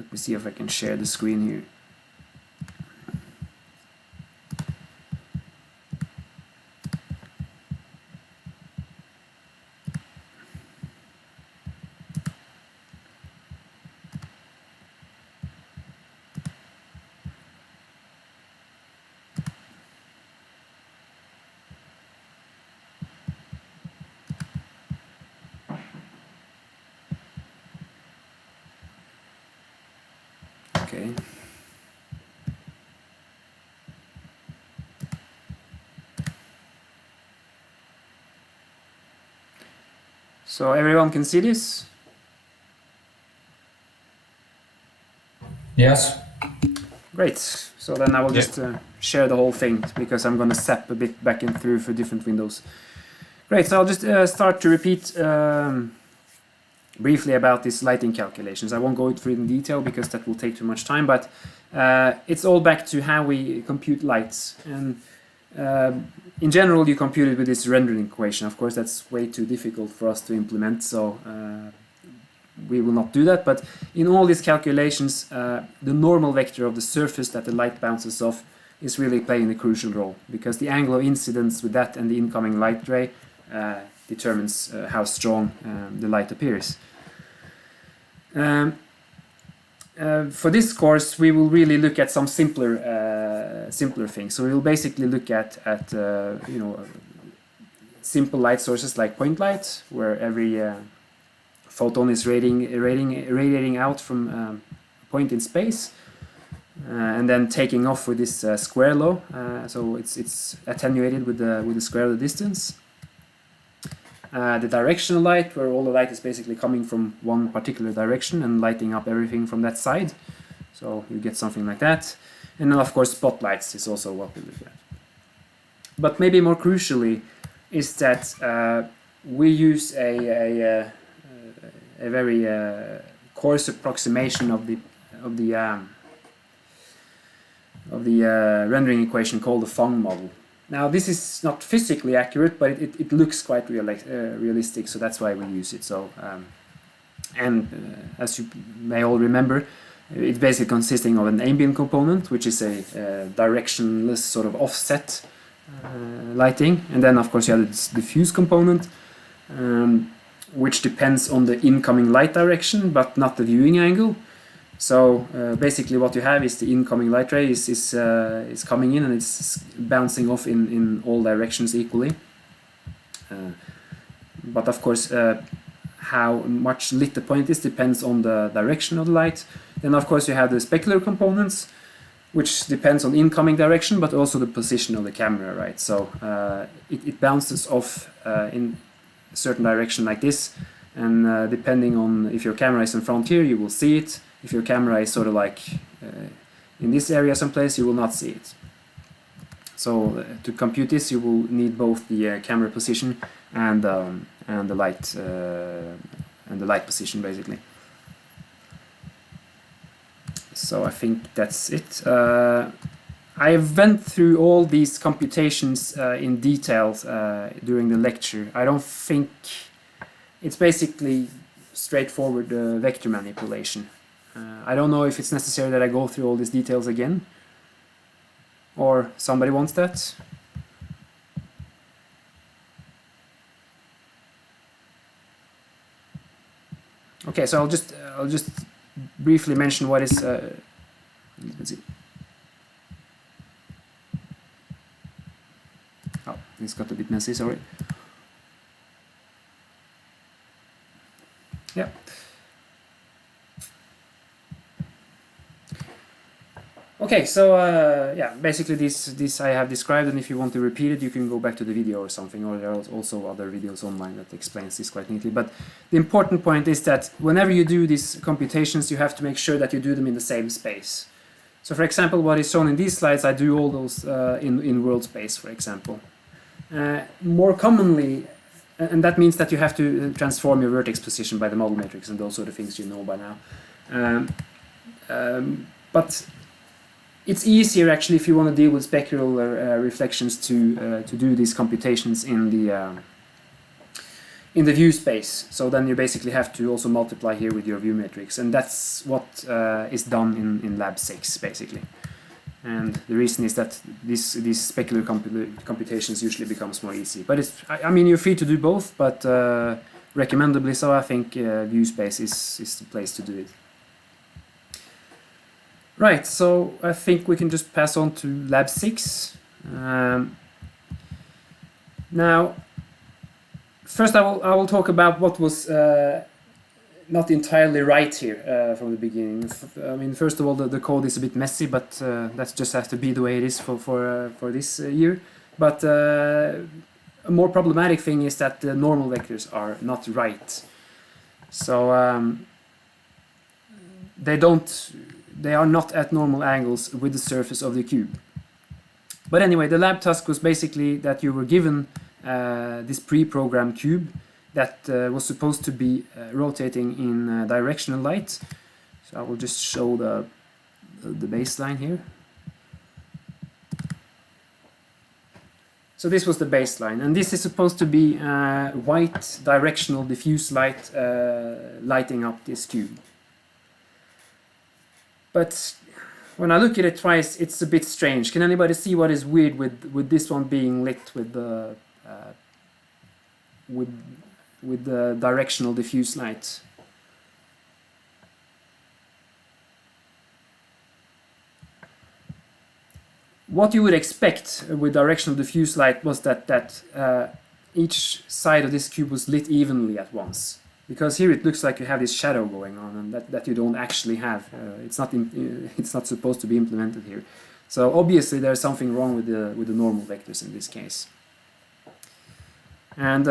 Let me see if I can share the screen here. Okay. So everyone can see this? Yes. Great. So then I will just share the whole thing, because I'm going to zap a bit back and through for different windows. Great. So I'll just start to repeat briefly about these lighting calculations. I won't go through it in detail because that will take too much time, but it's all back to how we compute lights. And in general, you compute it with this rendering equation. Of course, that's way too difficult for us to implement, so we will not do that. But in all these calculations, the normal vector of the surface that the light bounces off is really playing a crucial role, because the angle of incidence with that and the incoming light ray determines how strong the light appears. For this course, we will really look at some simpler things. So we will basically look at simple light sources like point light, where every photon is radiating out from a point in space, and then taking off with this square law. So it's attenuated with the square of the distance. The directional light, where all the light is basically coming from one particular direction and lighting up everything from that side. So you get something like that. And then of course spotlights is also what we look at. But maybe more crucially is that we use a very coarse approximation of the rendering equation called the Phong model. Now this is not physically accurate, but it looks quite realistic, so that's why we use it. So, as you may all remember, it's basically consisting of an ambient component, which is a directionless sort of offset lighting, and then of course you have this diffuse component, which depends on the incoming light direction, but not the viewing angle. So basically what you have is the incoming light ray is coming in and it's bouncing off in all directions equally. But of course how much lit the point is depends on the direction of the light. Then of course you have the specular components, which depends on incoming direction but also the position of the camera, right? So it bounces off in a certain direction like this, and depending on if your camera is in front here, you will see it. If your camera is sort of like in this area someplace, you will not see it. So to compute this, you will need both the camera position and the light position, basically. So I think that's it. I went through all these computations in detail during the lecture. I don't think it's basically straightforward vector manipulation. I don't know if it's necessary that I go through all these details again, or somebody wants that. Okay, so I'll just briefly mention what is. Let's see. Oh, this got a bit messy. Sorry. Yeah. Okay, so yeah, basically this I have described, and if you want to repeat it, you can go back to the video or something, or there are also other videos online that explains this quite neatly. But the important point is that whenever you do these computations, you have to make sure that you do them in the same space. So for example, what is shown in these slides, I do all those in world space, for example. More commonly, and that means that you have to transform your vertex position by the model matrix and those sort of things you know by now. But it's easier actually if you want to deal with specular reflections to do these computations in in the view space. So then you basically have to also multiply here with your view matrix, and that's what is done in lab 6 basically. And the reason is that these speculative computations usually becomes more easy. But it's, I mean, you're free to do both, but recommendably so, I think view space is the place to do it. Right, so I think we can just pass on to lab 6. Now, first I will talk about what was not entirely right here from the beginning. I mean, first of all, the code is a bit messy, but that just has to be the way it is for this year. But a more problematic thing is that the normal vectors are not right. So they are not at normal angles with the surface of the cube. But anyway, the lab task was basically that you were given this pre-programmed cube that was supposed to be rotating in directional light. So I will just show the baseline here. So this was the baseline, and this is supposed to be white directional diffuse light lighting up this cube. But when I look at it twice, it's a bit strange. Can anybody see what is weird with this one being lit with the directional diffuse light? What you would expect with directional diffuse light was that each side of this cube was lit evenly at once. Because here it looks like you have this shadow going on, and that you don't actually have. It's not supposed to be implemented here. So obviously there's something wrong with the normal vectors in this case. And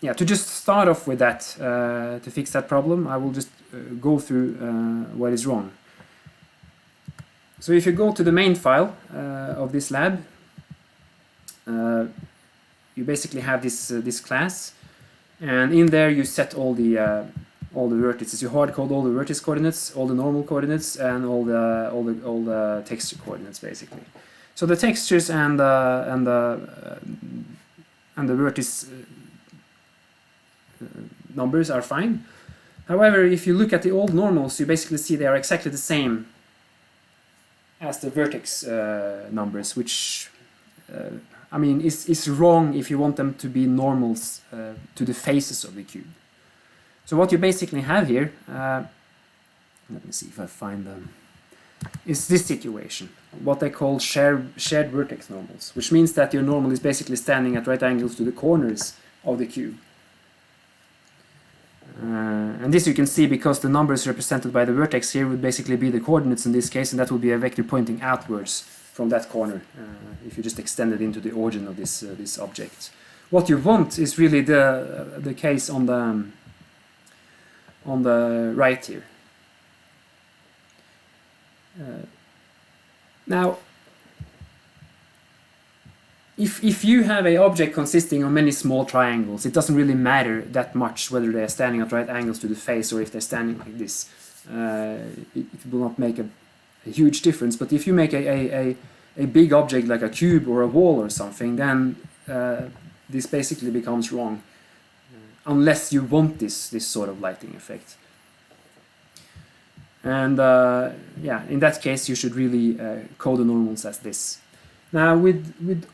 yeah, to just start off with that, to fix that problem, I will just go through what is wrong. So if you go to the main file of this lab, you basically have this class. And in there you set all the vertices. You hard code all the vertex coordinates, all the normal coordinates, and all the texture coordinates basically. So the textures and the vertex numbers are fine. However, if you look at the old normals, you basically see they are exactly the same as the vertex numbers, which I mean, is wrong if you want them to be normals to the faces of the cube. So what you basically have here, let me see if I find them, is this situation, what they call shared vertex normals, which means that your normal is basically standing at right angles to the corners of the cube. And this you can see because the numbers represented by the vertex here would basically be the coordinates in this case, and that would be a vector pointing outwards from that corner, if you just extend it into the origin of this object. What you want is really the case on the right here. Now, if you have an object consisting of many small triangles, it doesn't really matter that much whether they are standing at right angles to the face or if they're standing like this. It will not make a huge difference. But if you make a big object like a cube or a wall or something, then this basically becomes wrong, unless you want this sort of lighting effect. And yeah, in that case you should really code the normals as this. Now with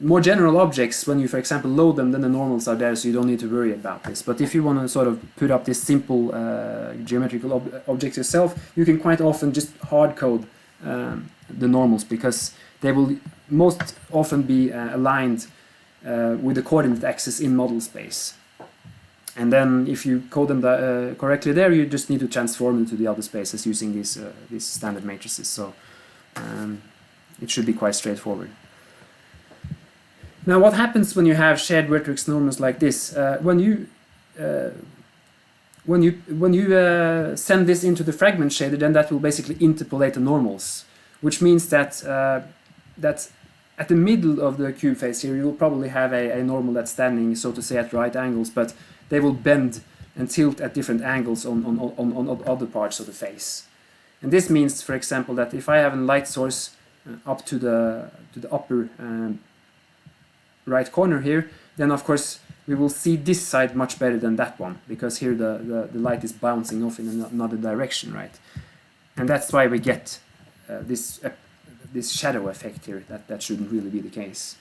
more general objects, when you for example load them, then the normals are there, so you don't need to worry about this. But if you want to sort of put up this simple geometrical objects yourself, you can quite often just hard code the normals, because they will most often be aligned with the coordinate axis in model space. And then if you code them correctly there, you just need to transform them to the other spaces using these standard matrices. So it should be quite straightforward. Now what happens when you have shared vertex normals like this? When you send this into the fragment shader, then that will basically interpolate the normals, which means that that at the middle of the cube face here you will probably have a normal that's standing, so to say, at right angles, but they will bend and tilt at different angles on other parts of the face. And this means, for example, that if I have a light source up to the upper right corner here, then of course we will see this side much better than that one, because here the light is bouncing off in another direction, right? And that's why we get this shadow effect here. That shouldn't really be the case.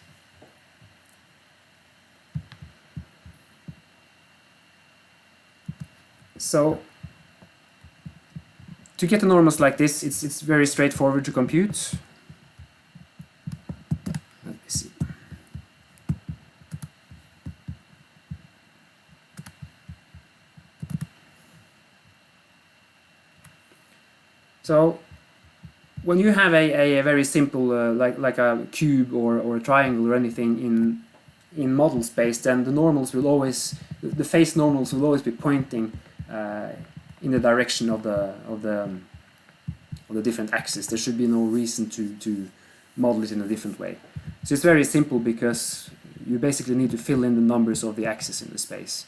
So to get the normals like this, it's very straightforward to compute. Let me see. So when you have a very simple like a cube or a triangle or anything in model space, then the normals will always, the face normals will always be pointing in the direction of the different axes. There should be no reason to model it in a different way. So it's very simple, because you basically need to fill in the numbers of the axes in the space.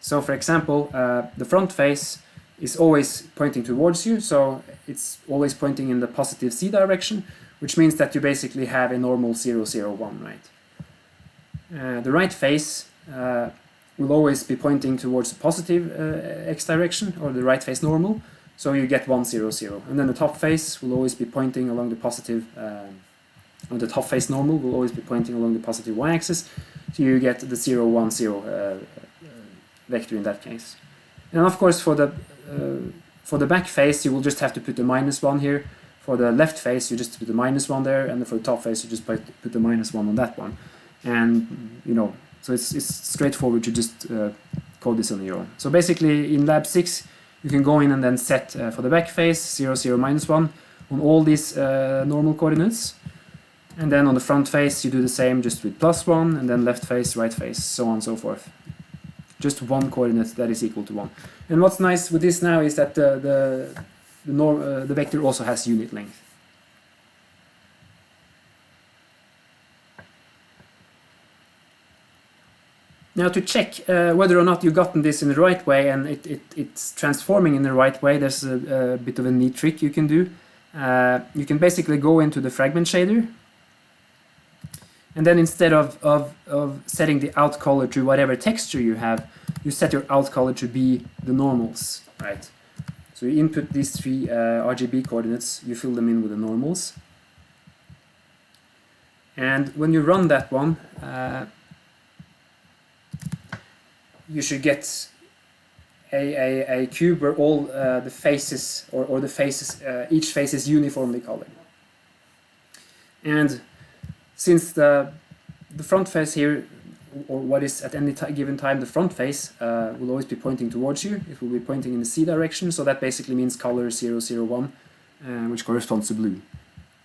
So for example, the front face is always pointing towards you, so it's always pointing in the positive z direction, which means that you basically have a normal 0, 0, 1, right? The right face will always be pointing towards the positive x direction, or the right face normal, so you get 1, 0, 0. And then the top face will always be pointing along the positive, or the top face normal will always be pointing along the positive y-axis, so you get the 0, 1, 0 vector in that case. And of course for the back face you will just have to put the -1 here. For the left face you just put the -1 there, and for the top face you just put the -1 on that one. And you know, so it's straightforward to just code this on your own. So basically in lab 6 you can go in and then set for the back face 0, 0, -1 on all these normal coordinates. And then on the front face you do the same, just with +1, and then left face, right face, so on and so forth. Just one coordinate that is equal to 1. And what's nice with this now is that the vector also has unit length. Now to check whether or not you've gotten this in the right way and it's transforming in the right way, there's a bit of a neat trick you can do. You can basically go into the fragment shader, and then instead of setting the out color to whatever texture you have, you set your out color to be the normals, right? So you input these 3 RGB coordinates, you fill them in with the normals. And when you run that one, you should get a cube where all the faces, or the faces, each face is uniformly colored. And since the front face here, or what is at any given time the front face, will always be pointing towards you, it will be pointing in the z direction, so that basically means color 0, 0, 1, which corresponds to blue.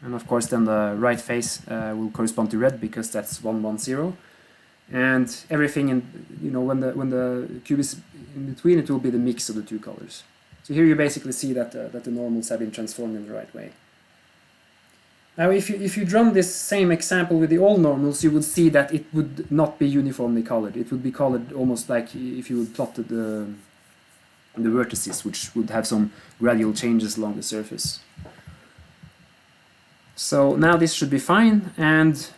And of course then the right face will correspond to red, because that's 1, 1, 0. And everything in, you know, when the cube is in between, it will be the mix of the 2 colors. So here you basically see that the normals have been transformed in the right way. Now if you run this same example with the all normals, you would see that it would not be uniformly colored. It would be colored almost like if you would plot the vertices, which would have some gradual changes along the surface. So now this should be fine, and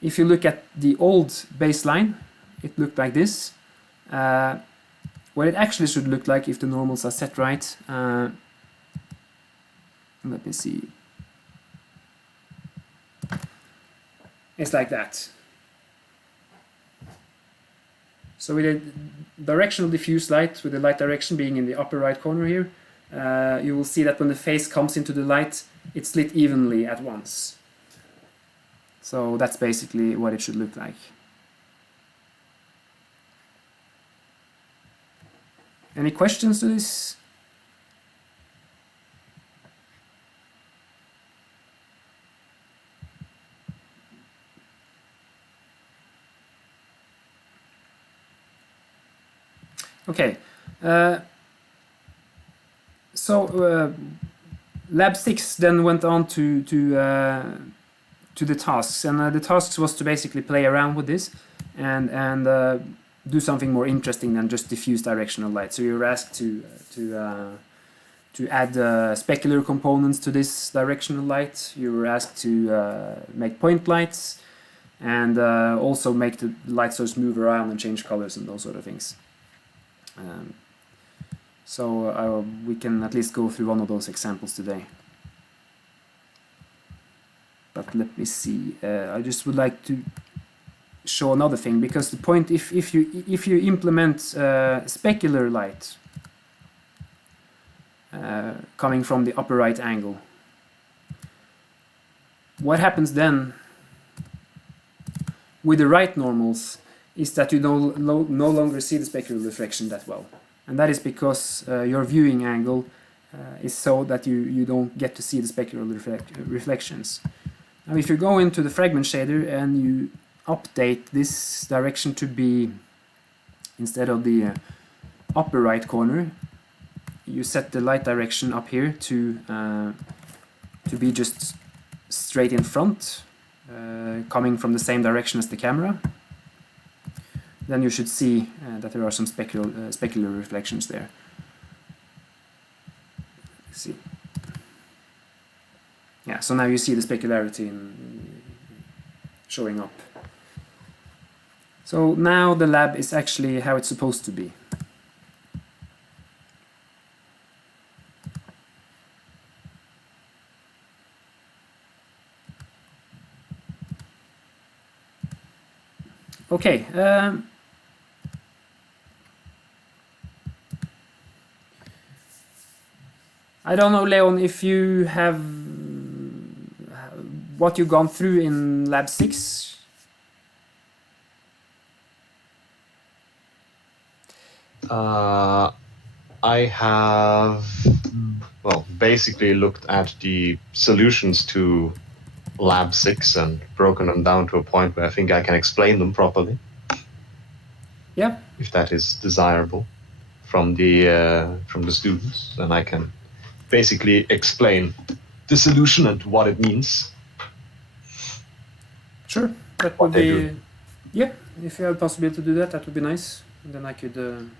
if you look at the old baseline, it looked like this. What it actually should look like if the normals are set right, let me see. It's like that. So with a directional diffuse light, with the light direction being in the upper right corner here, you will see that when the face comes into the light, it's lit evenly at once. So that's basically what it should look like. Any questions to this? Okay, lab 6 then went on to the tasks, and the tasks was to basically play around with this and do something more interesting than just diffuse directional light. So you were asked to add specular components to this directional light. You were asked to make point lights, and also make the light source move around and change colors and those sort of things. So we can at least go through one of those examples today. But let me see. I just would like to show another thing, because the point, if you implement specular light coming from the upper right angle, what happens then with the right normals is that you no longer see the specular reflection that well. And that is because your viewing angle is so that you don't get to see the specular reflections. Now if you go into the fragment shader and you update this direction to be, instead of the upper right corner, you set the light direction up here to be just straight in front, coming from the same direction as the camera, then you should see that there are some specular reflections there. Let's see. Yeah, so now you see the specularity showing up. So now the lab is actually how it's supposed to be. Okay. I don't know, Leon, if you have what you've gone through in Lab 6. I have, well, basically looked at the solutions to Lab 6 and broken them down to a point where I think I can explain them properly. Yeah. If that is desirable from the students, then I can basically explain the solution and what it means. Sure, that would be, yeah, if you had the possibility to do that, that would be nice. And then I could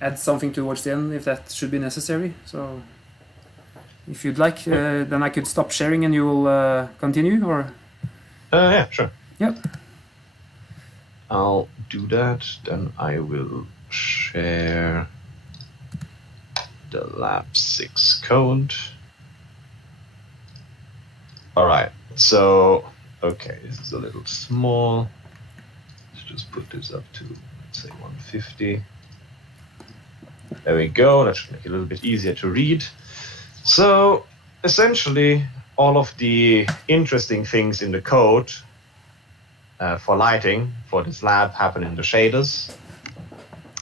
add something towards the end if that should be necessary. So if you'd like, then I could stop sharing and you will continue, or? Yeah, sure. Yep. I'll do that, then I will share the Lab 6 code. All right, so, okay, this is a little small. Let's just put this up to, let's say, 150. There we go, that should make it a little bit easier to read. So, essentially, all of the interesting things in the code for lighting for this lab happen in the shaders,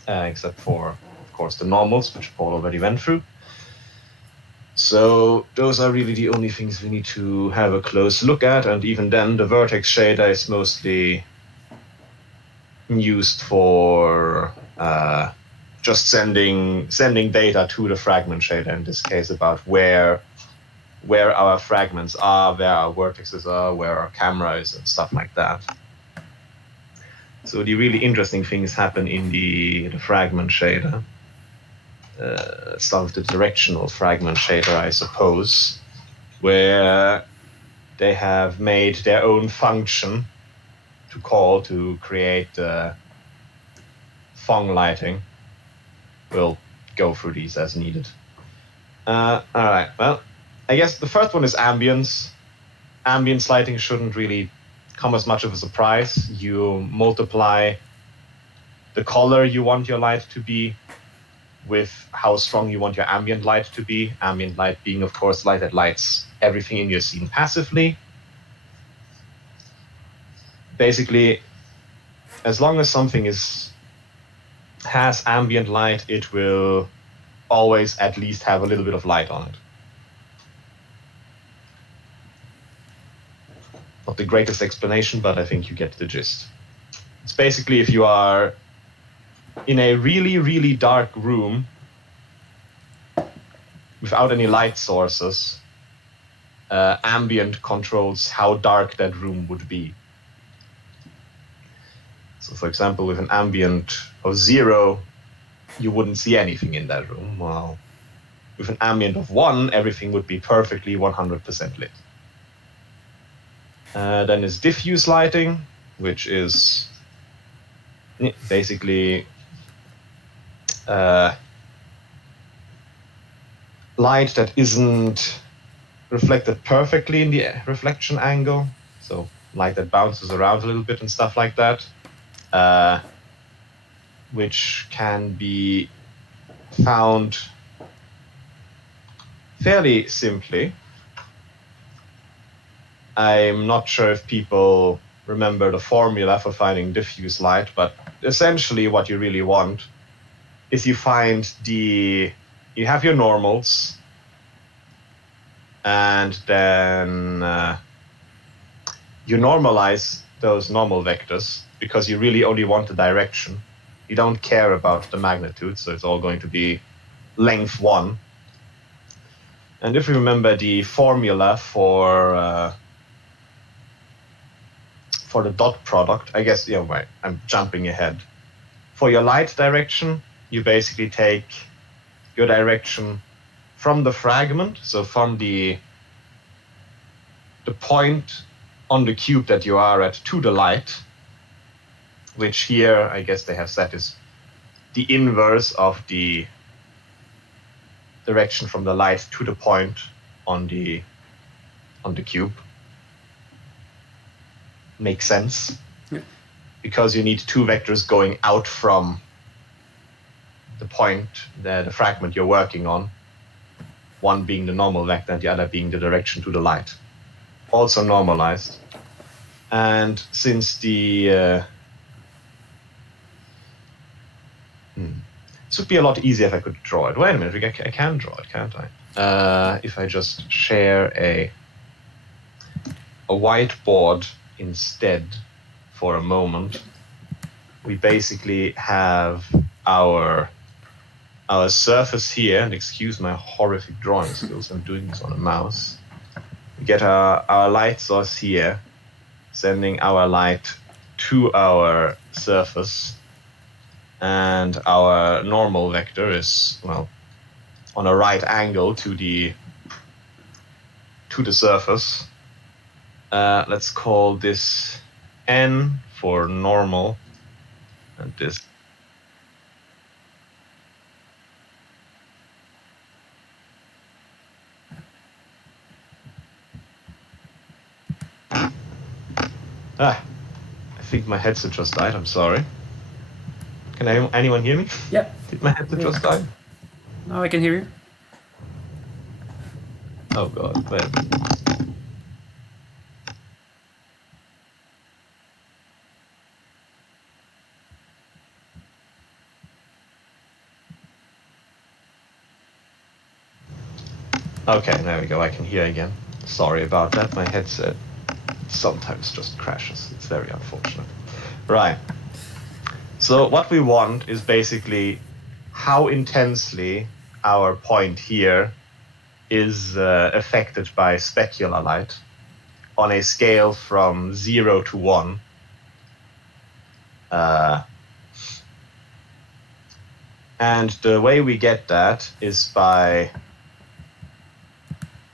except for, of course, the normals, which Paul already went through. So those are really the only things we need to have a close look at, and even then the vertex shader is mostly used for just sending data to the fragment shader, in this case about where our fragments are, where our vertexes are, where our camera is, and stuff like that. So the really interesting things happen in the fragment shader. Start with the directional fragment shader, I suppose, where they have made their own function to call to create Phong lighting. We'll go through these as needed. All right, well, I guess the first one is ambience. Ambience lighting shouldn't really come as much of a surprise. You multiply the color you want your light to be with how strong you want your ambient light to be. Ambient light being, of course, light that lights everything in your scene passively. Basically, as long as something has ambient light, it will always at least have a little bit of light on it. Not the greatest explanation, but I think you get the gist. It's basically if you are in a really, really dark room without any light sources, ambient controls how dark that room would be. So for example, with an ambient of 0, you wouldn't see anything in that room. Well, with an ambient of 1, everything would be perfectly 100% lit. Then is diffuse lighting, which is basically light that isn't reflected perfectly in the reflection angle. So light that bounces around a little bit and stuff like that, which can be found fairly simply. I'm not sure if people remember the formula for finding diffuse light, but essentially what you really want is you have your normals, and then you normalize those normal vectors because you really only want the direction. You don't care about the magnitude, so it's all going to be length 1. And if you remember the formula for the dot product, I guess, I'm jumping ahead. For your light direction, you basically take your direction from the fragment, so from the point on the cube that you are at to the light, which here I guess they have set is the inverse of the direction from the light to the point on the cube. Makes sense. Yeah. Because you need 2 vectors going out from the point, the fragment you're working on, one being the normal vector and the other being the direction to the light. Also normalized. And since the this would be a lot easier if I could draw it. Wait a minute, I can draw it, can't I? If I just share a whiteboard instead for a moment, we basically have our surface here, and excuse my horrific drawing skills, I'm doing this on a mouse. We get our light source here, sending our light to our surface, and our normal vector is, well, on a right angle to the surface. Let's call this N for normal, and this I think my headset just died, I'm sorry. Can anyone hear me? Yeah. Did my headset just die? Now I can hear you. Oh god, wait. Okay, there we go, I can hear again. Sorry about that, my headset sometimes just crashes. It's very unfortunate. Right. So what we want is basically how intensely our point here is affected by specular light on a scale from 0 to 1. And the way we get that is by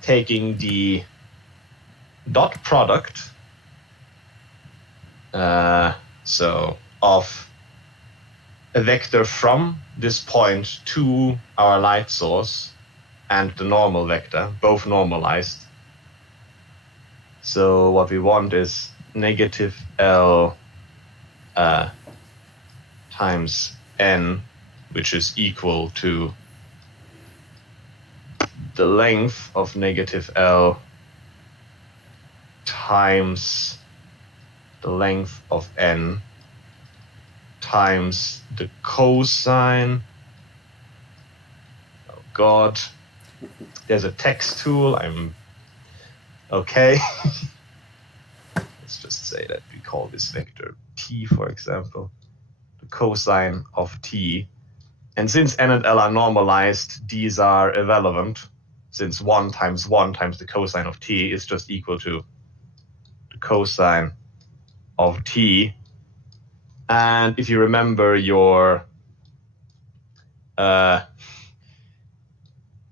taking the dot product, so of a vector from this point to our light source and the normal vector, both normalized. So what we want is negative L times N, which is equal to the length of negative L times the length of N times the cosine. Oh god. There's a text tool. Okay. Let's just say that we call this vector t, for example. The cosine of t. And since n and l are normalized, these are irrelevant, since 1 times 1 times the cosine of t is just equal to the cosine of t. And if you remember your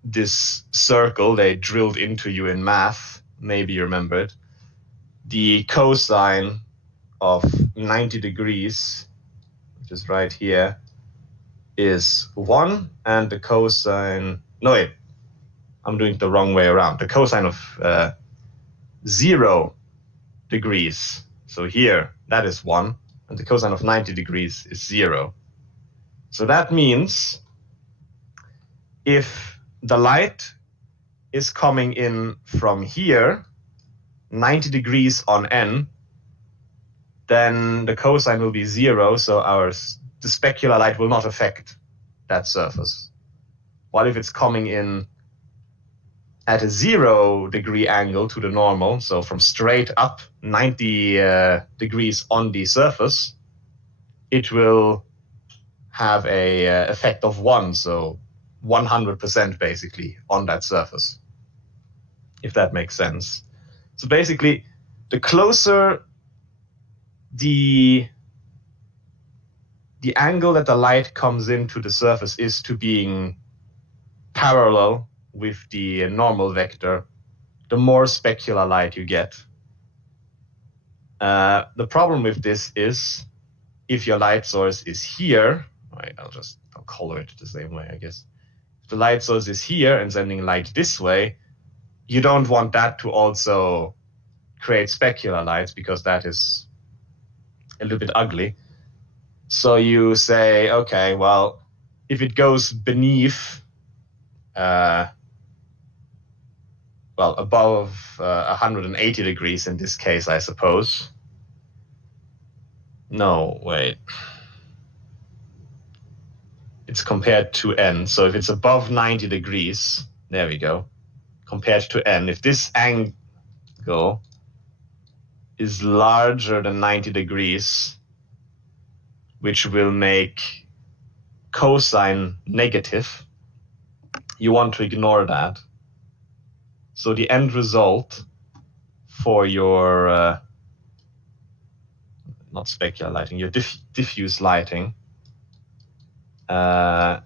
this circle they drilled into you in math, maybe you remember it, the cosine of 90 degrees, which is right here, is 1, and the cosine, no wait, I'm doing it the wrong way around. The cosine of 0 degrees, so here, that is 1, and the cosine of 90 degrees is 0. So that means if the light is coming in from here, 90 degrees on n, then the cosine will be 0, so the specular light will not affect that surface. While if it's coming in at a 0 degree angle to the normal, so from straight up 90 degrees on the surface, it will have a effect of 1, so 100% basically on that surface, if that makes sense. So basically, the closer the angle that the light comes into the surface is to being parallel with the normal vector, the more specular light you get. The problem with this is if your light source is here, right, I'll color it the same way, I guess. If the light source is here and sending light this way, you don't want that to also create specular lights, because that is a little bit ugly. So you say, okay, well, if it goes beneath, above 180 degrees in this case, I suppose. No, wait. It's compared to n. So if it's above 90 degrees, there we go, compared to n, if this angle is larger than 90 degrees, which will make cosine negative, you want to ignore that. So the end result for your, not specular lighting, your diffuse lighting, again,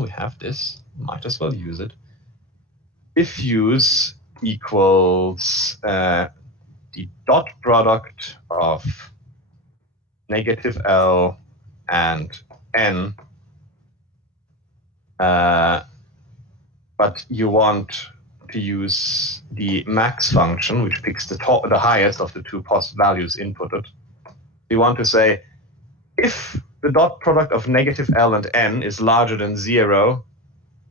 we have this, might as well use it. Diffuse equals the dot product of negative L and N, but you want to use the max function, which picks the highest of the two values inputted. You want to say, if the dot product of negative L and N is larger than 0,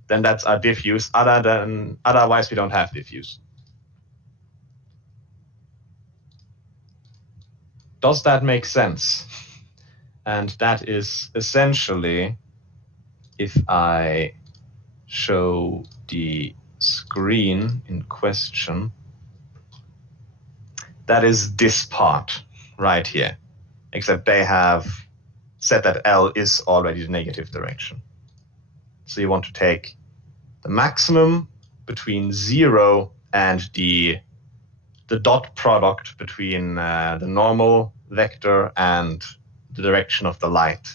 then that's our diffuse. Otherwise, we don't have diffuse. Does that make sense? And that is essentially, if I show the screen in question, that is this part right here, except they have said that L is already the negative direction. So you want to take the maximum between 0 and the dot product between the normal vector and the direction of the light,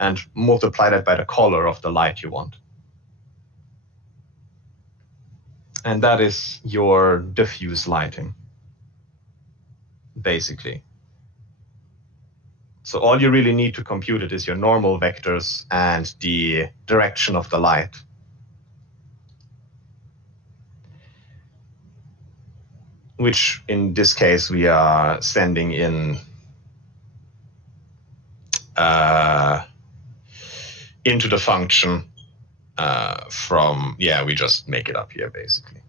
and multiply that by the color of the light you want. And that is your diffuse lighting, basically. So all you really need to compute it is your normal vectors and the direction of the light. Which in this case we are sending in into the function from, we just make it up here basically.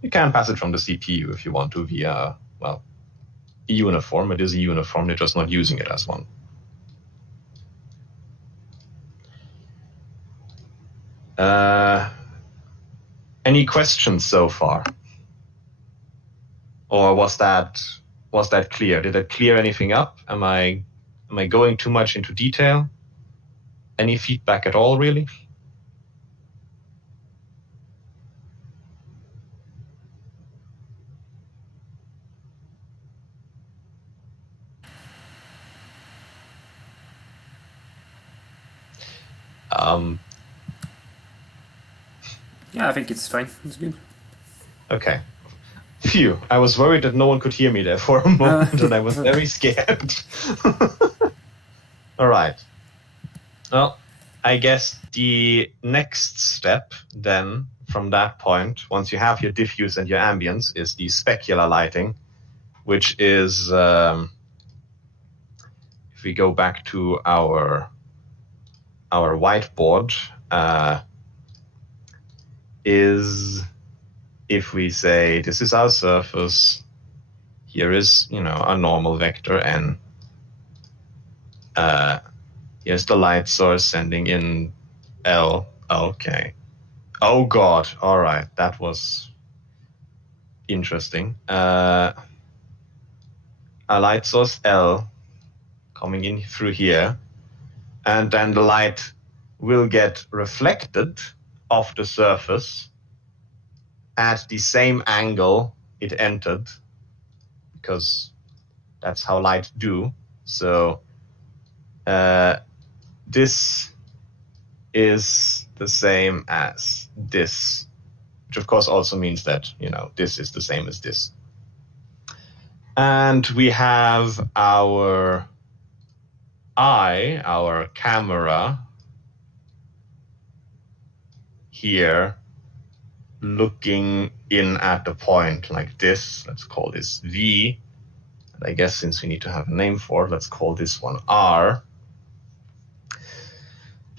You can pass it from the CPU if you want to via, well, a uniform. It is a uniform, they're just not using it as one. Any questions so far? Or was that clear? Did it clear anything up? Am I going too much into detail? Any feedback at all, really? Yeah, I think it's fine. It's good. Okay. Phew, I was worried that no one could hear me there for a moment, and I was very scared. All right. Well, I guess the next step then from that point, once you have your diffuse and your ambience, is the specular lighting, which is, if we go back to our whiteboard, is if we say this is our surface, here is, our normal vector n. Here's the light source sending in L. Okay. Oh God. All right. That was interesting. A light source L coming in through here, and then the light will get reflected off the surface at the same angle it entered, because that's how light do. So this is the same as this, which of course also means that, this is the same as this. And we have our eye, our camera here, looking in at the point like this. Let's call this V. And I guess since we need to have a name for it, let's call this one R.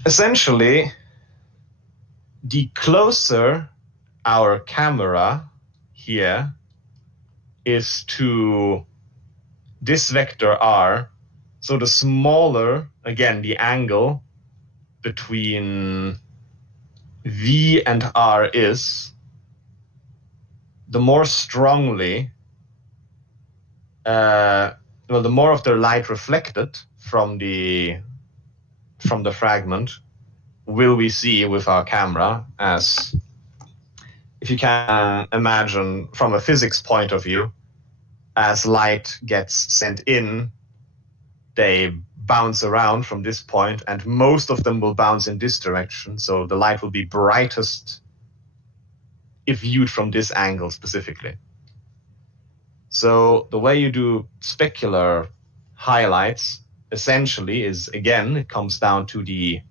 Essentially, the closer our camera here is to this vector R, so the smaller, again, the angle between V and R is, the more strongly, the more of the light reflected from the fragment will we see with our camera, as if you can imagine from a physics point of view, as light gets sent in, they bounce around from this point, and most of them will bounce in this direction. So the light will be brightest if viewed from this angle specifically. So the way you do specular highlights essentially is, again, it comes down to the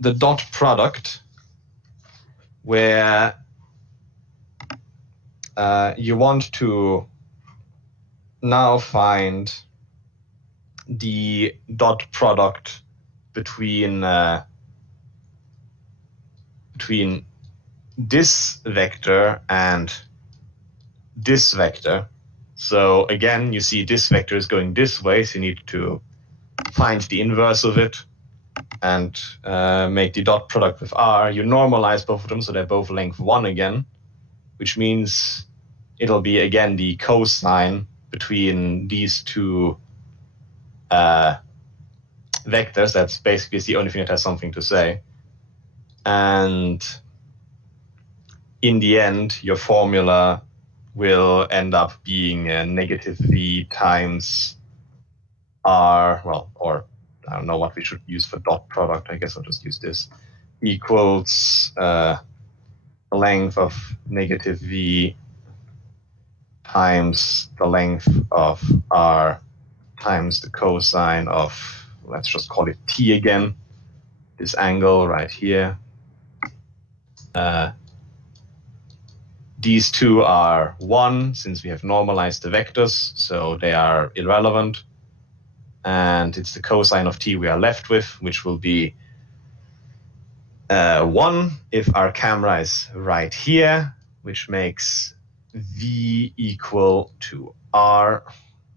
dot product, where you want to now find the dot product between this vector and this vector. So again, you see this vector is going this way, so you need to find the inverse of it and make the dot product with R. You normalize both of them so they're both length 1 again, which means it'll be again the cosine between these two vectors. That's basically the only thing that has something to say. And in the end, your formula will end up being negative V times R, well, or I don't know what we should use for dot product. I guess I'll just use this, equals the length of negative V times the length of R times the cosine of, let's just call it T again, this angle right here. These two are 1, since we have normalized the vectors, so they are irrelevant. And it's the cosine of T we are left with, which will be 1 if our camera is right here, which makes V equal to R.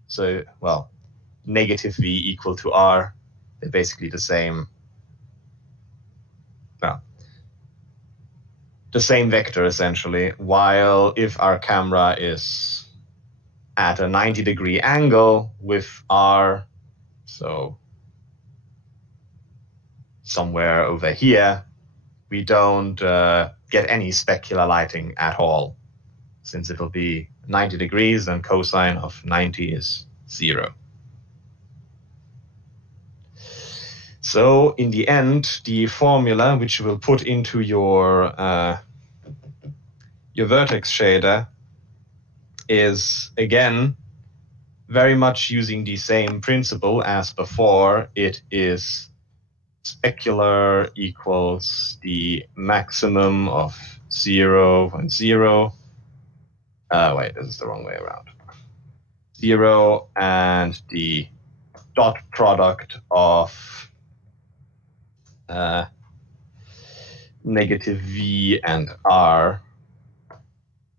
So, well, negative V equal to R, they're basically the same. Well, the same vector essentially, while if our camera is at a 90-degree angle with R, so somewhere over here, we don't get any specular lighting at all, since it'll be 90 degrees and cosine of 90 is 0. So in the end, the formula which you will put into your vertex shader is, again, very much using the same principle as before. It is specular equals the maximum of 0.0. Wait, this is the wrong way around. 0 and the dot product of negative v and r.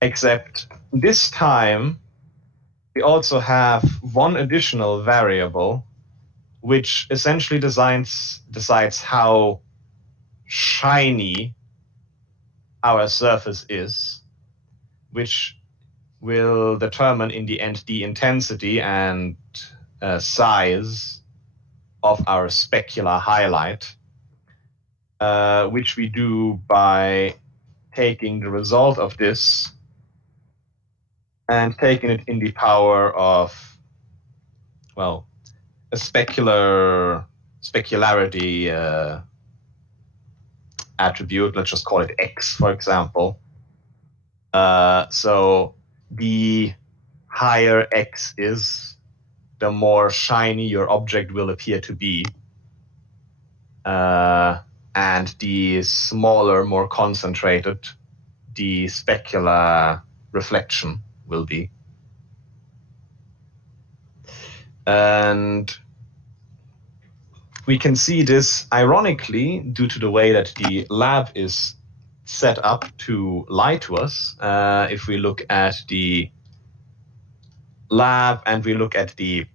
Except this time we also have one additional variable which essentially decides how shiny our surface is, which will determine in the end the intensity and size of our specular highlight, which we do by taking the result of this and taking it in the power of, well, a specularity attribute. Let's just call it x, for example. So the higher x is, the more shiny your object will appear to be. And the smaller, more concentrated the specular reflection will be. And we can see this ironically due to the way that the lab is set up to lie to us. If we look at the lab and we look at the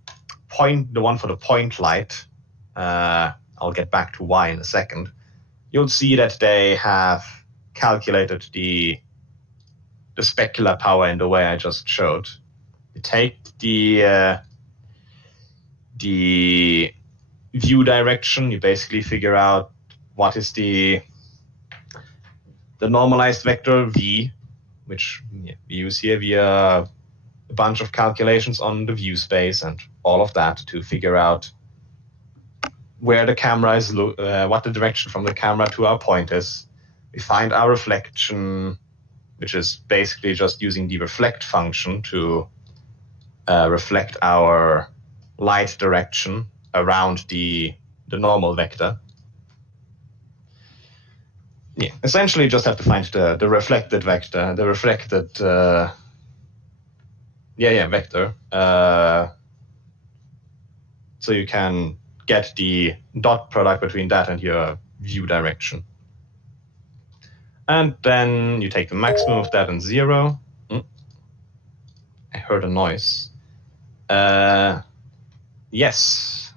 one for the point light, I'll get back to why in a second, you'll see that they have calculated the specular power in the way I just showed. You take the view direction, you basically figure out what is the normalized vector v, which we use here via a bunch of calculations on the view space and all of that to figure out where the camera is, what the direction from the camera to our point is. We find our reflection, which is basically just using the reflect function to reflect our light direction around the normal vector. Yeah, essentially just have to find the reflected vector, the reflected vector. So you can get the dot product between that and your view direction. And then you take the maximum of that and 0. I heard a noise. Yes.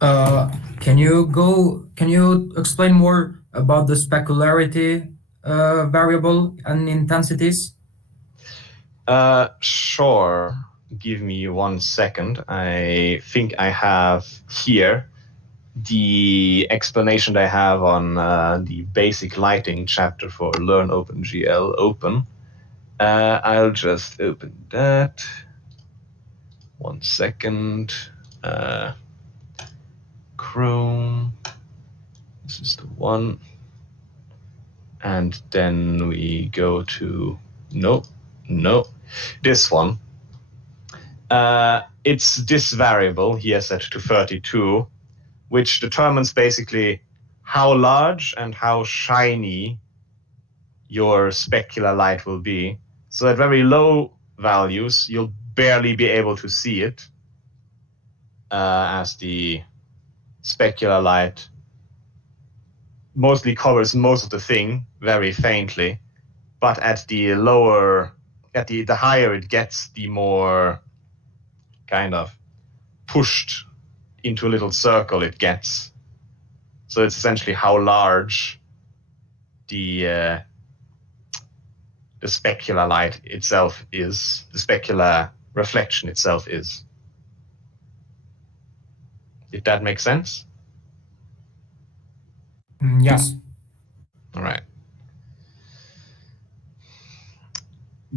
Can you explain more about the specularity variable and intensities? Sure. Give me 1 second. I think I have here the explanation that I have on the basic lighting chapter for Learn OpenGL Open. I'll just open that. 1 second. Chrome. This is the one. And then we go to no, this one. It's this variable here set to 32, which determines basically how large and how shiny your specular light will be. So at very low values, you'll barely be able to see it, as the specular light mostly covers most of the thing very faintly. But at the higher it gets, the more kind of pushed into a little circle it gets. So it's essentially how large the specular light itself is, the specular reflection itself is. Did that make sense? Yes. All right.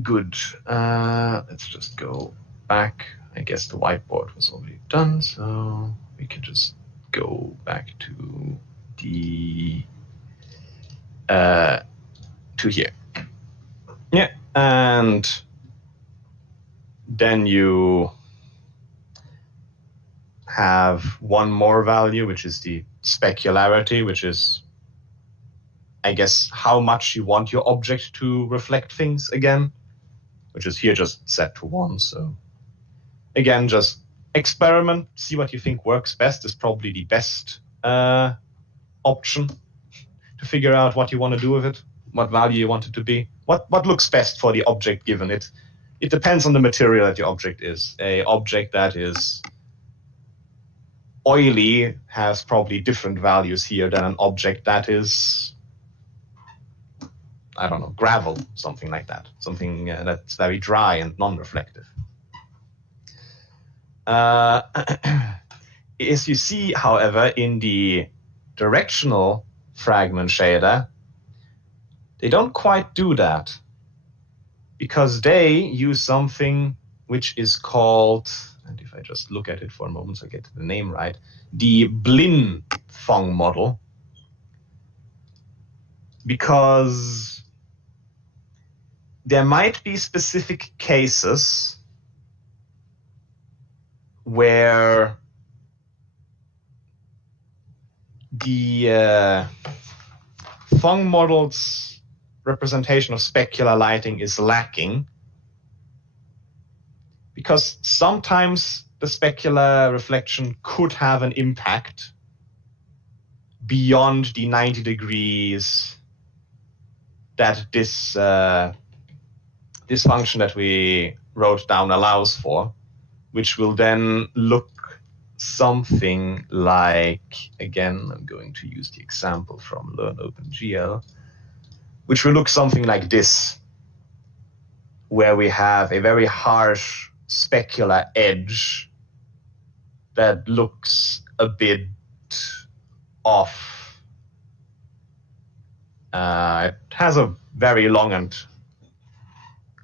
Good. Let's just go back. I guess the whiteboard was already done, so we can just go back to the to here. Yeah, and then you have one more value, which is the specularity, which is, I guess, how much you want your object to reflect things again, which is here just set to 1. So again, just experiment, see what you think works best is probably the best option to figure out what you want to do with it, what value you want it to be, what looks best for the object given it. It depends on the material that your object is. A object that is oily has probably different values here than an object that is, I don't know, gravel, something like that, something that's very dry and non-reflective. As you see, however, in the directional fragment shader, they don't quite do that, because they use something which is called, and if I just look at it for a moment so I get the name right, the Blin Phong model, because there might be specific cases where the Phong model's representation of specular lighting is lacking, because sometimes the specular reflection could have an impact beyond the 90 degrees that this function that we wrote down allows for, which will then look something like, again, I'm going to use the example from Learn OpenGL, which will look something like this, where we have a very harsh specular edge that looks a bit off. It has a very long and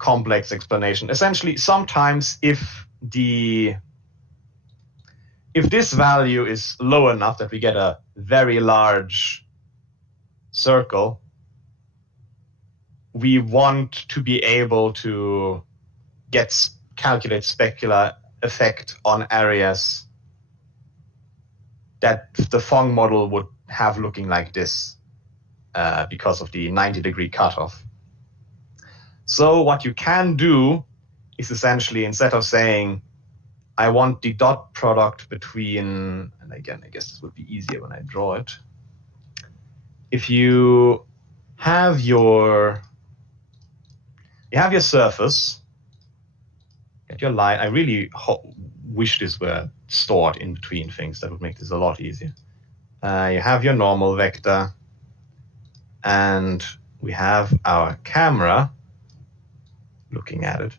complex explanation. Essentially, sometimes if this value is low enough that we get a very large circle, we want to be able to calculate specular effect on areas that the Phong model would have looking like this because of the 90-degree cutoff. So what you can do is essentially, instead of saying, I want the dot product between, and again, I guess this would be easier when I draw it. If you have your surface, get your line. I really wish this were stored in between things. That would make this a lot easier. You have your normal vector, and we have our camera looking at it.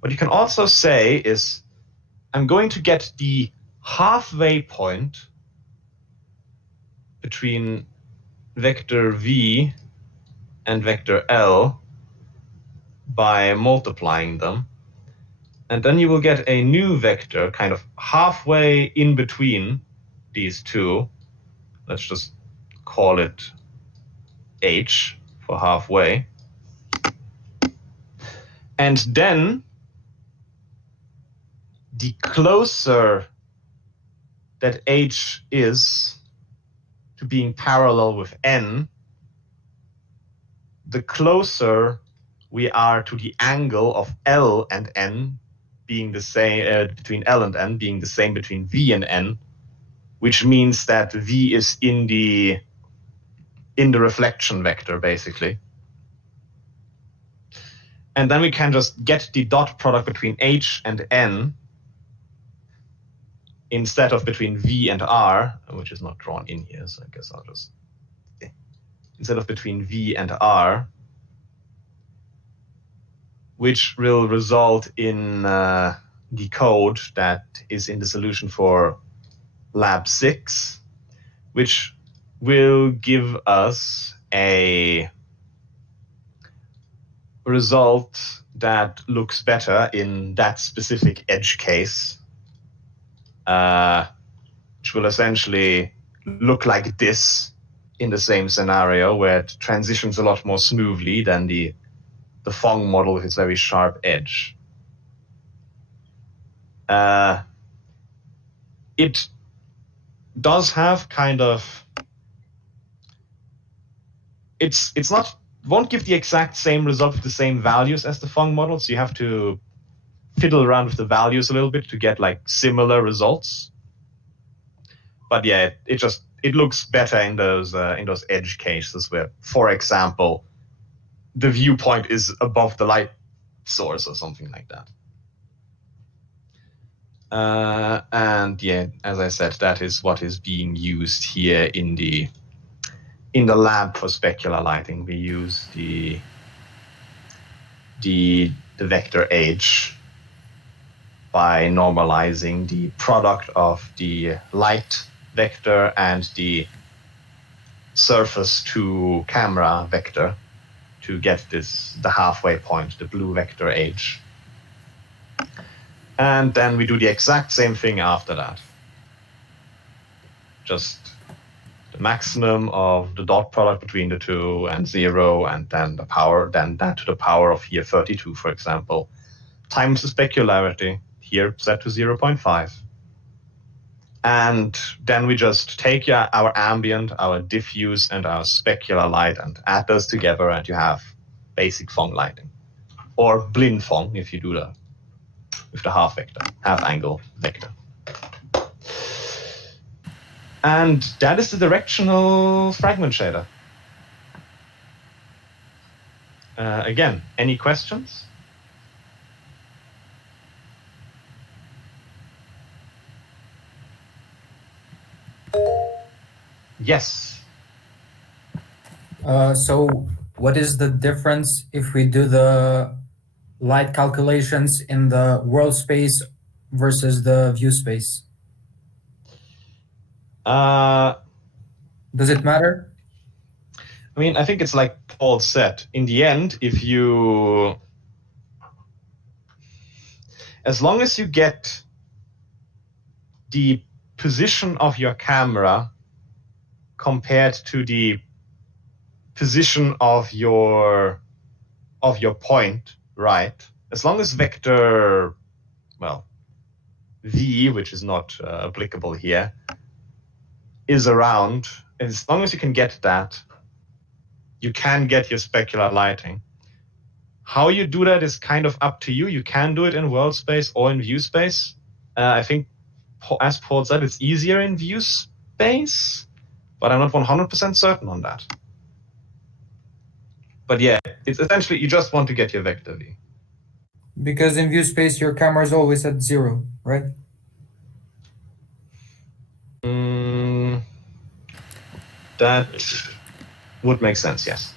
What you can also say is, I'm going to get the halfway point between vector v and vector L by multiplying them. And then you will get a new vector kind of halfway in between these two. Let's just call it h for halfway. And then the closer that h is to being parallel with n, the closer we are to the angle of L and n being the same, between L and n being the same between v and n, which means that v is in the reflection vector, basically. And then we can just get the dot product between h and n instead of between v and r, which is not drawn in here, so I guess I'll just, instead of between v and r, which will result in the code that is in the solution for lab 6, which will give us a result that looks better in that specific edge case, which will essentially look like this in the same scenario, where it transitions a lot more smoothly than the Phong model with its very sharp edge. It does have kind of, it's not, won't give the exact same result with the same values as the Phong model, so you have to fiddle around with the values a little bit to get like similar results. But yeah, it looks better in those edge cases where, for example, the viewpoint is above the light source or something like that. And yeah, as I said, that is what is being used here in the lab for specular lighting. We use the vector age by normalizing the product of the light vector and the surface to camera vector to get the halfway point, the blue vector age. And then we do the exact same thing after that. Just the maximum of the dot product between the two and 0, and then the power, then that to the power of here 32, for example, times the specularity, here set to 0.5. And then we just take our ambient, our diffuse, and our specular light and add those together, and you have basic Phong lighting. Or blind Phong if you do that with the half vector, half angle vector. And that is the directional fragment shader. Again, any questions? Yes. So what is the difference if we do the light calculations in the world space versus the view space? Does it matter? I mean, I think it's like Paul said. In the end, as long as you get the position of your camera compared to the position of your point, right? As long as vector, well, v, which is not applicable here, is around, as long as you can get that, you can get your specular lighting. How you do that is kind of up to you. You can do it in world space or in view space. I think, as Paul said, it's easier in view space, but I'm not 100% certain on that. But yeah, it's essentially, you just want to get your vector V. Because in view space, your camera is always at 0, right? That would make sense, yes.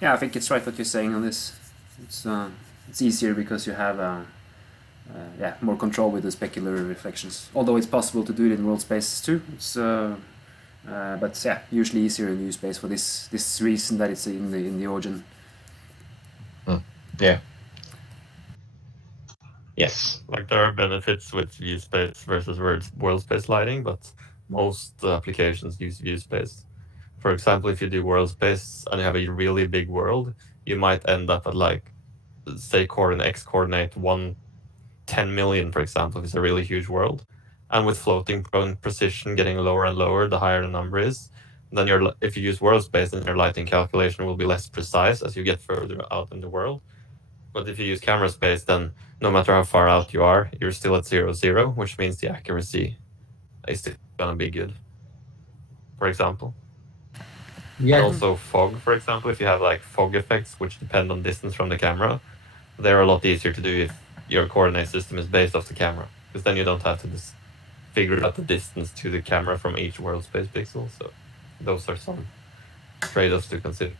Yeah, I think it's right what you're saying on this. It's easier because you have more control with the specular reflections. Although it's possible to do it in world spaces too. It's but yeah, usually easier in view space for this reason that it's in the origin. Yeah. Yes. Like there are benefits with view space versus world space lighting, but most applications use view space. For example, if you do world space and you have a really big world, you might end up at like, say, x coordinate 1/10 million, for example, if it's a really huge world. And with floating point precision getting lower and lower, the higher the number is, then if you use world space, then your lighting calculation will be less precise as you get further out in the world. But if you use camera space, then no matter how far out you are, you're still at 0, which means the accuracy is still gonna be good, for example. Yeah. And also fog, for example, if you have like fog effects which depend on distance from the camera, they're a lot easier to do if your coordinate system is based off the camera, because then you don't have to just figure out the distance to the camera from each world space pixel. So those are some trade-offs to consider.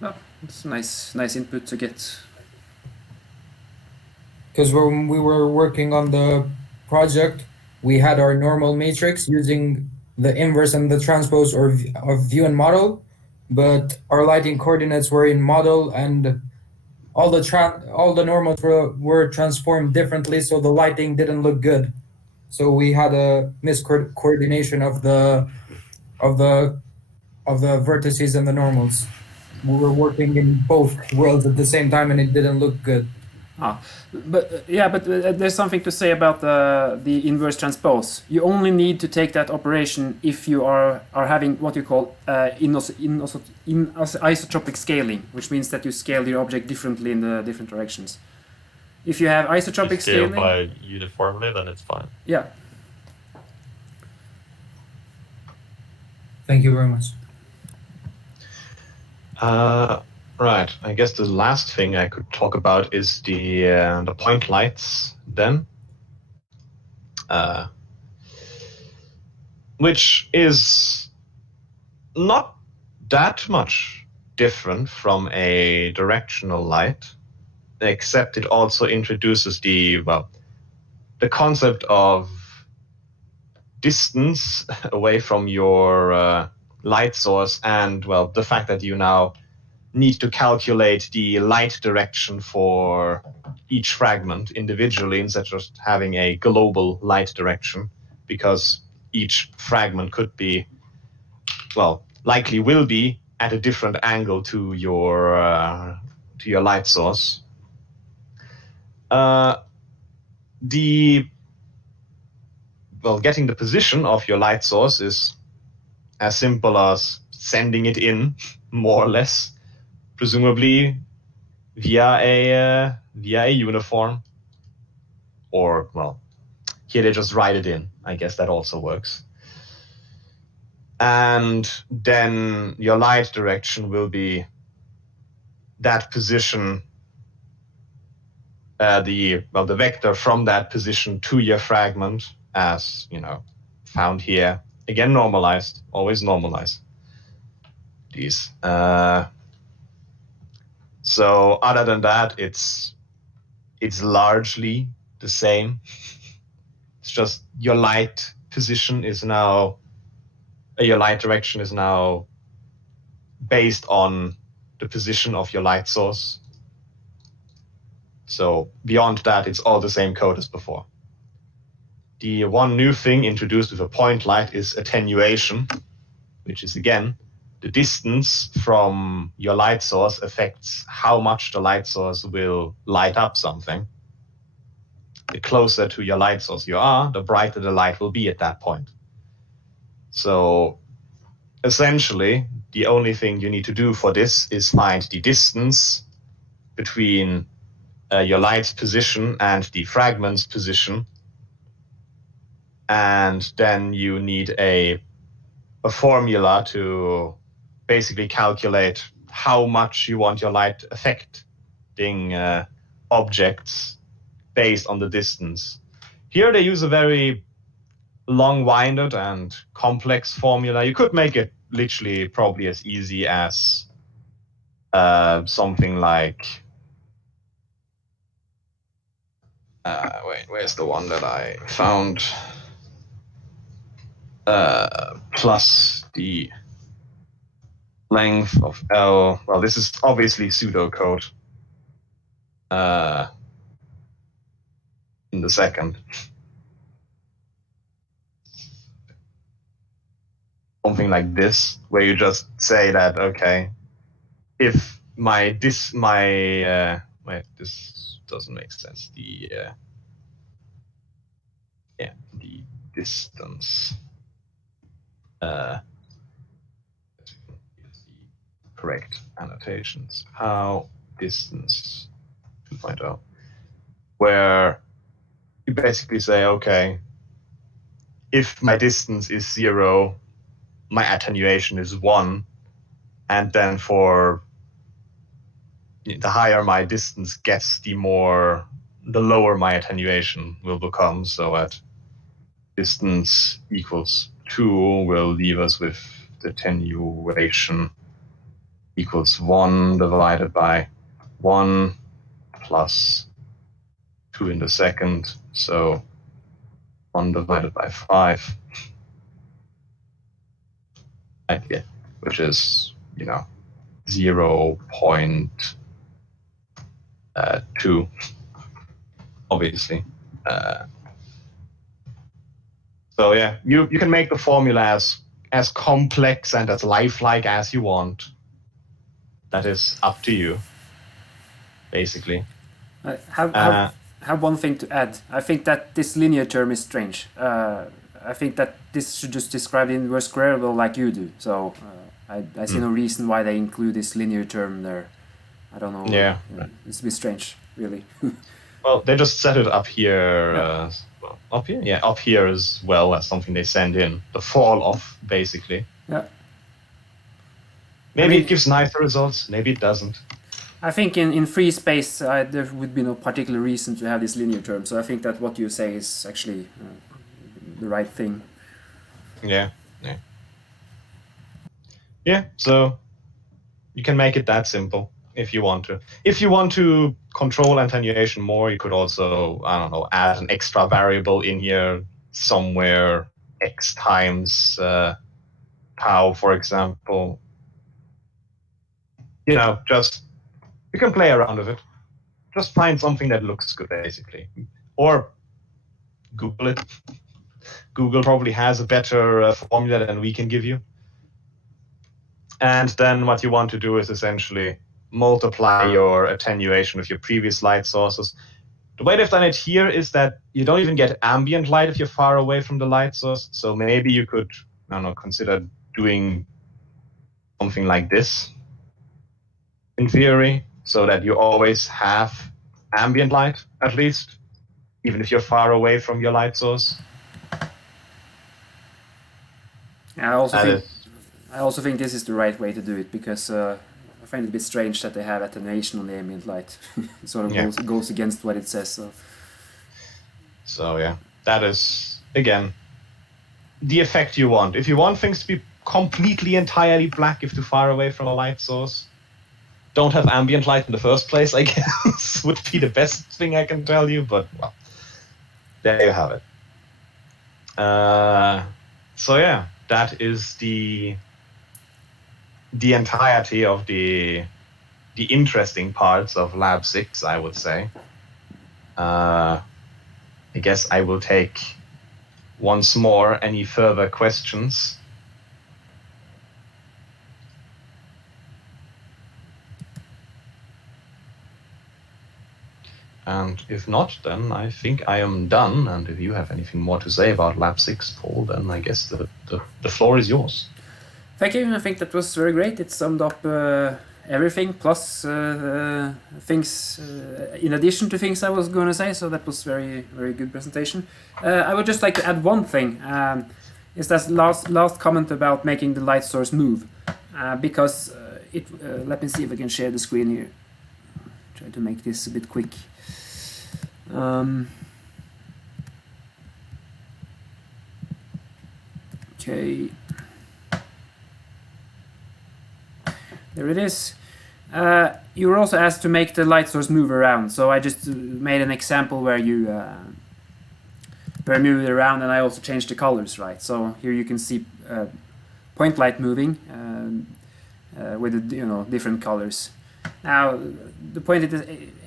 Well, it's a nice input to get. Because when we were working on the project, we had our normal matrix using the inverse and the transpose of view and model, but our lighting coordinates were in model, and all the normals were transformed differently, so the lighting didn't look good. So we had a miscoordination of the vertices and the normals. We were working in both worlds at the same time, and it didn't look good. But there's something to say about the inverse transpose. You only need to take that operation if you are having what you call isotropic scaling, which means that you scale your object differently in the different directions. If you have isotropic scale scaling by uniformly, then it's fine. Yeah. Thank you very much. Right. I guess the last thing I could talk about is the point lights then, which is not that much different from a directional light, except it also introduces the concept of distance away from your light source, and the fact that you now need to calculate the light direction for each fragment individually instead of just having a global light direction, because each fragment could be, likely will be at a different angle to your light source. Getting the position of your light source is as simple as sending it in, more or less, presumably via a uniform, or here they just write it in. I guess that also works. And then your light direction will be that position, the vector from that position to your fragment, as found here. Again, normalized. Always normalize these. So other than that, it's largely the same. It's just your light position is now, your light direction is now based on the position of your light source. So beyond that, it's all the same code as before. The one new thing introduced with a point light is attenuation, which is again, the distance from your light source affects how much the light source will light up something. The closer to your light source you are, the brighter the light will be at that point. So essentially, the only thing you need to do for this is find the distance between your light's position and the fragment's position. And then you need a formula to basically calculate how much you want your light affecting objects based on the distance. Here they use a very long-winded and complex formula. You could make it literally probably as easy as something like, where's the one that I found? Plus the length of L. Well, this is obviously pseudocode in the second. Something like this, where you just say that, okay, if this doesn't make sense. The distance. The correct annotations. How distance 2.0, where you basically say, okay, if my distance is 0, my attenuation is 1, and then for the higher my distance gets, the lower my attenuation will become. So at distance equals 2 will leave us with the attenuation equals 1 divided by 1 plus 2 in the second, so 1 divided by 5, which is 0.2, obviously. So yeah, you can make the formula as complex and as lifelike as you want. That is up to you, basically. I have one thing to add. I think that this linear term is strange. I think that this should just describe the inverse square well like you do. So I see no reason why they include this linear term there. I don't know. Yeah. It's a bit strange, really. Well, they just set it up here. Up here? Yeah, up here as well as something they send in. The fall off, basically. Yeah. Maybe it gives nicer results. Maybe it doesn't. I think in free space there would be no particular reason to have this linear term. So I think that what you say is actually the right thing. Yeah. So you can make it that simple if you want to. If you want to control attenuation more, you could also, I don't know, add an extra variable in here somewhere, x times tau, for example. You know, just you can play around with it. Just find something that looks good, basically, or Google it. Google probably has a better formula than we can give you. And then what you want to do is essentially multiply your attenuation with your previous light sources. The way they've done it here is that you don't even get ambient light if you're far away from the light source. So maybe you could, I don't know, consider doing something like this in theory, so that you always have ambient light, at least, even if you're far away from your light source. I also think this is the right way to do it, because I find it a bit strange that they have attenuation on the ambient light. It sort of goes against what it says. So yeah, that is, again, the effect you want. If you want things to be completely, entirely black if too far away from a light source, don't have ambient light in the first place, I guess, would be the best thing I can tell you, but, well, there you have it. So yeah, that is the entirety of the interesting parts of Lab 6, I would say. I guess I will take once more any further questions. And if not, then I think I am done. And if you have anything more to say about Lab 6, Paul, then I guess the floor is yours. Thank you. I think that was very great. It summed up everything, plus things in addition to things I was going to say. So that was very, very good presentation. I would just like to add one thing. Is that last comment about making the light source move, because let me see if I can share the screen here. Try to make this a bit quick. Okay, there it is. You were also asked to make the light source move around, so I just made an example where you move it around, and I also changed the colors, right? So here you can see point light moving with different colors. Now, the point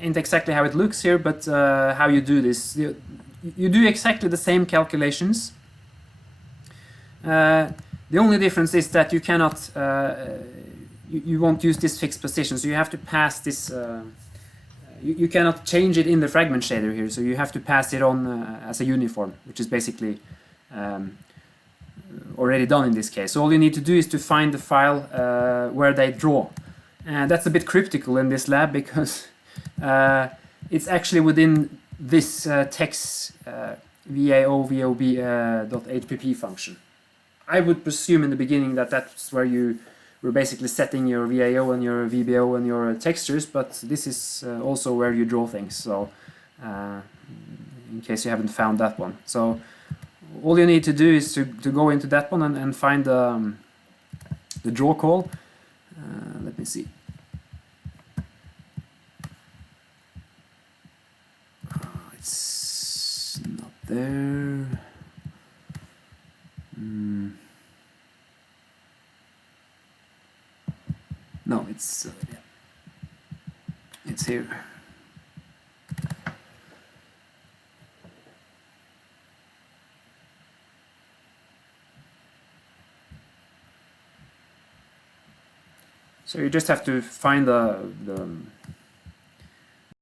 ain't exactly how it looks here, but how you do this. You do exactly the same calculations. The only difference is that you cannot, you won't use this fixed position, so you have to pass this, you cannot change it in the fragment shader here, so you have to pass it on as a uniform, which is basically already done in this case. So all you need to do is to find the file where they draw. And that's a bit cryptical in this lab, because it's actually within this text VAO-VOB.HPP function. I would presume in the beginning that that's where you were basically setting your VAO and your VBO and your textures, but this is also where you draw things, so in case you haven't found that one. So all you need to do is to go into that one and find the draw call. Let me see. It's not there. No, it's yeah. It's here. So you just have to find the